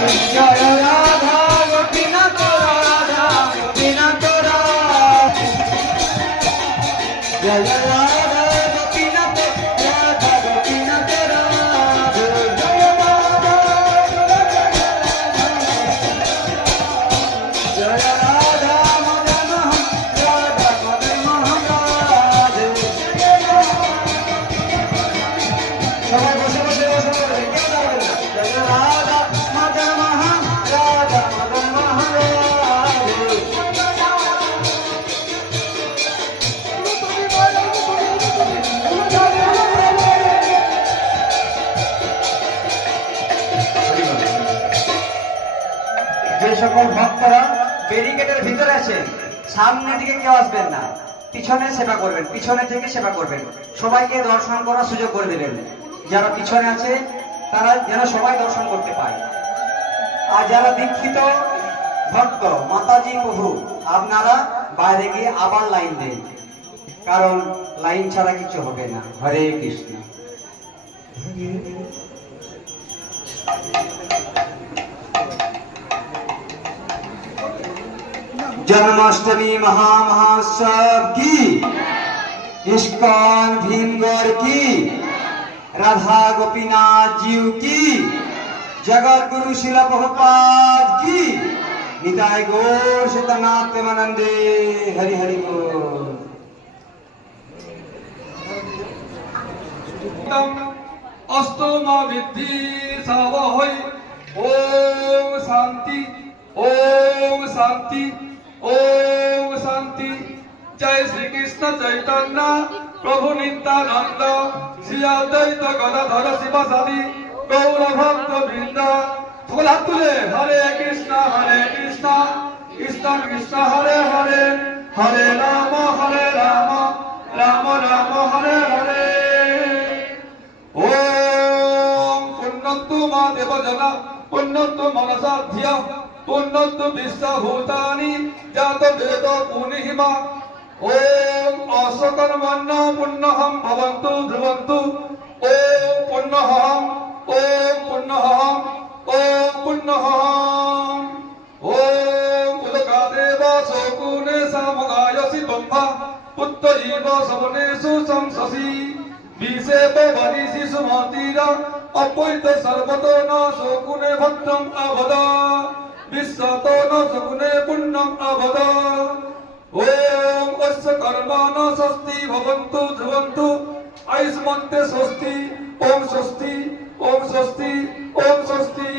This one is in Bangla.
জয় রাধা গোপীনাথ রাধা গোপীনাথ রাধা জয় রাধা গোপীনাথ রাধা গোপীনাথ রাধা জয় রাধা জয় রাধা মদন রাধা মদন মোহন রাধে সবাই বসে বসে বসে বসে কেউ যাবে না জয় রাধা মদন মোহন রাধা মদন মোহন রাধে যে সকল ভক্তরা ব্যারিকেডের ভিতরে আছেন সামনের দিকে কেউ আসবেন না, পিছনে সেবা করবেন, পিছনে থেকে সেবা করবেন, সবাইকে দর্শন করার সুযোগ করে দেবেন। যারা পিছনে আছে তারা যেন সবাই দর্শন করতে পায়। আর যারা দীক্ষিত ভক্ত মাতাজি প্রভু আপনারা বাইরে গিয়ে আবার লাইন দেন, কারণ লাইন ছাড়া কিছু হবে না। হরে কৃষ্ণ। जन्माष्टमी महामहोत्सव की, इस्कॉन भीमगढ़ की, राधा गोपीनाथ जी की, जगत गुरु शिला प्रभुपाद की, निताय गौर सीतानाथ प्रेमानंदे। हरि हरि बोल। अस्तमा विद्धि सावहै। ओम शांति ओम शांति ओम शांति। जय श्री कृष्ण चैतन्य प्रभु नित्यानंद श्री अद्वैत गदाधर शिवासादि गौर भक्त वृंद। थोड़ा तुले हरे कृष्ण कृष्ण कृष्ण हरे हरे, हरे राम राम राम हरे हरे। ओम पुण्यन्तु मा देवजना पुण्यन्तु मनसाध्य पुण्यन्तु विश्वभूतानि जात वेद पुनिहिमा। ओम असकर्मण्य पुण्यहं भवन्तु ध्रुवन्तु। ओम पुण्यहं ओम पुण्यहं ओम पुण्यहं। ओम उदकादेव शोकुने सामगायसि ब्रह्मा पुत्र इव सवनेषु संससि। विषेप वरिषि सुमतीरा अपैत सर्वतो न शोकुने भद्रं अवद। विश्वतो न शकुने पुण्यं अवद। ओम अस्य कर्मण स्वस्ति भवन्तु ध्रुवन्तु आयुष्मन्ते स्वस्ति। ओम स्वस्ति ओम स्वस्ति ओम स्वस्ति।